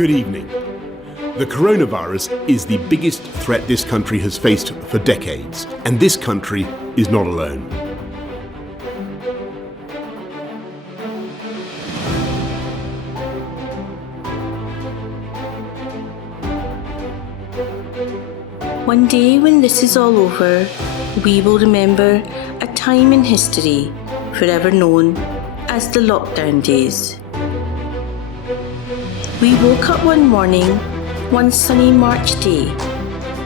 Good evening. The coronavirus is the biggest threat this country has faced for decades, and this country is not alone. One day when this is all over, we will remember a time in history forever known as the lockdown days. We woke up one morning, one sunny March day,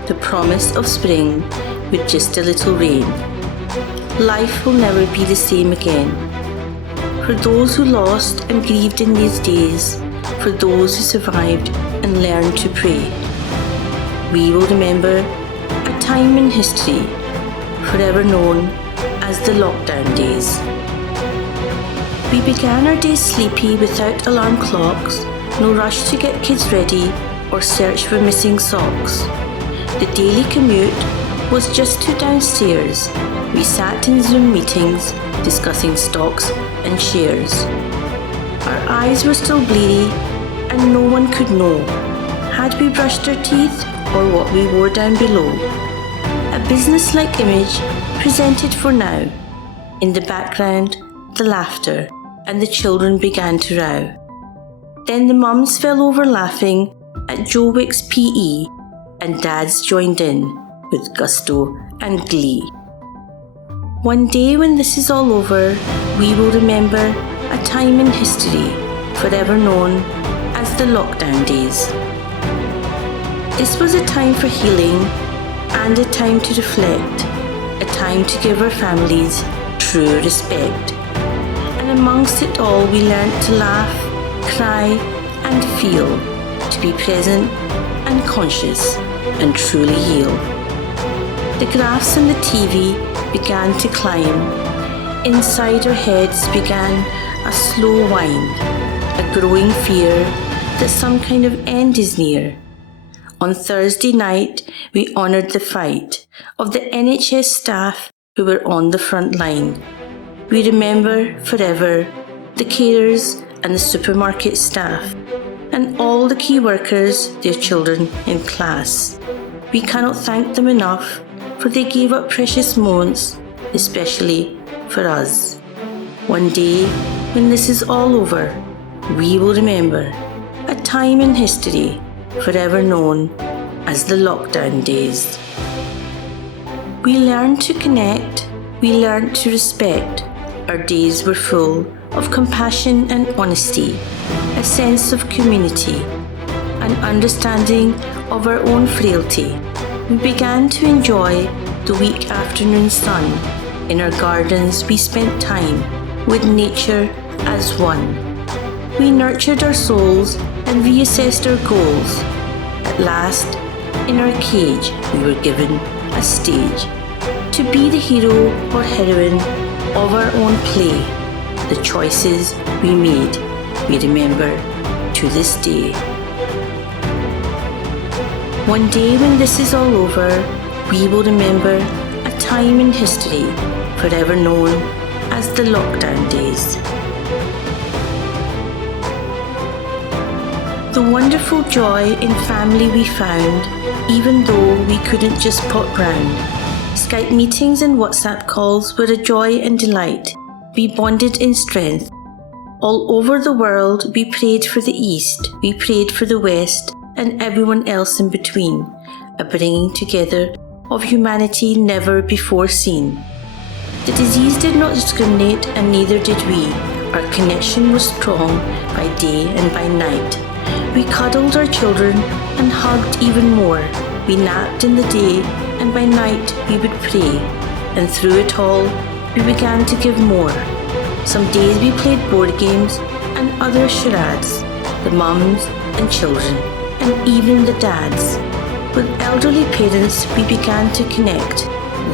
the promise of spring with just a little rain. Life will never be the same again. For those who lost and grieved in these days, for those who survived and learned to pray, we will remember a time in history forever known as the lockdown days. We began our days sleepy without alarm clocks, no rush to get kids ready or search for missing socks. The daily commute was just to downstairs. We sat in Zoom meetings discussing stocks and shares. Our eyes were still bleary and no one could know had we brushed our teeth or what we wore down below. A business-like image presented for now. In the background, the laughter, and the children began to row. Then the mums fell over laughing at Joe Wick's PE, and dads joined in with gusto and glee. One day when this is all over, we will remember a time in history forever known as the lockdown days. This was a time for healing and a time to reflect, a time to give our families true respect. And amongst it all we learnt to laugh, cry and feel, to be present and conscious and truly heal. The graphs on the TV began to climb. Inside our heads began a slow wind, a growing fear that some kind of end is near. On Thursday night, we honoured the fight of the NHS staff who were on the front line. We remember forever the carers and the supermarket staff and all the key workers, their children in class. We cannot thank them enough, for they gave up precious moments, especially for us. One day, when this is all over, we will remember a time in history forever known as the lockdown days. We learned to connect, we learned to respect. Our days were full of compassion and honesty, a sense of community, an understanding of our own frailty. We began to enjoy the week afternoon sun. In our gardens we spent time with nature as one. We nurtured our souls and reassessed our goals. At last, in our cage, we were given a stage to be the hero or heroine of our own play. The choices we made, we remember to this day. One day when this is all over, we will remember a time in history forever known as the lockdown days. The wonderful joy in family we found, even though we couldn't just pop round. Skype meetings and WhatsApp calls were a joy and delight. We bonded in strength. All over the world, we prayed for the East, we prayed for the West, and everyone else in between, a bringing together of humanity never before seen. The disease did not discriminate, and neither did we. Our connection was strong by day and by night. We cuddled our children and hugged even more. We napped in the day, and by night we would pray. And through it all, we began to give more. Some days we played board games and other charades, the mums and children, and even the dads. With elderly parents we began to connect.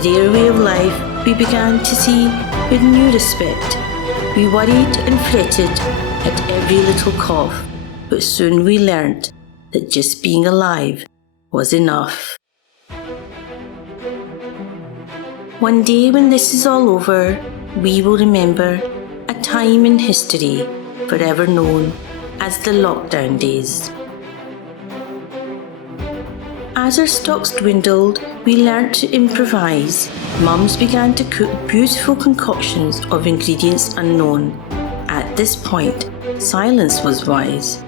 Their way of life we began to see with new respect. We worried and fretted at every little cough, but soon we learnt that just being alive was enough. One day when this is all over, we will remember a time in history forever known as the lockdown days. As our stocks dwindled, we learnt to improvise. Mums began to cook beautiful concoctions of ingredients unknown. At this point, silence was wise.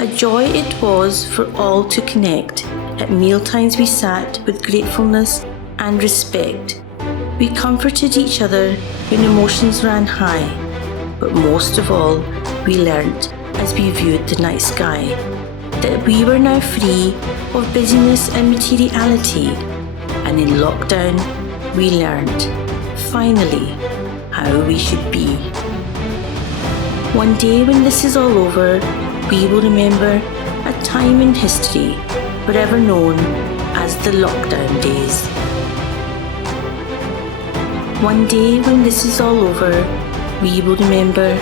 A joy it was for all to connect. At mealtimes we sat with gratefulness and respect. We comforted each other when emotions ran high. But most of all, we learnt as we viewed the night sky that we were now free of busyness and materiality. And in lockdown, we learnt, finally, how we should be. One day when this is all over, we will remember a time in history forever known as the lockdown days. One day when this is all over, we will remember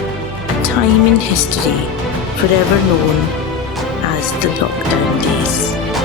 a time in history forever known as the lockdown days.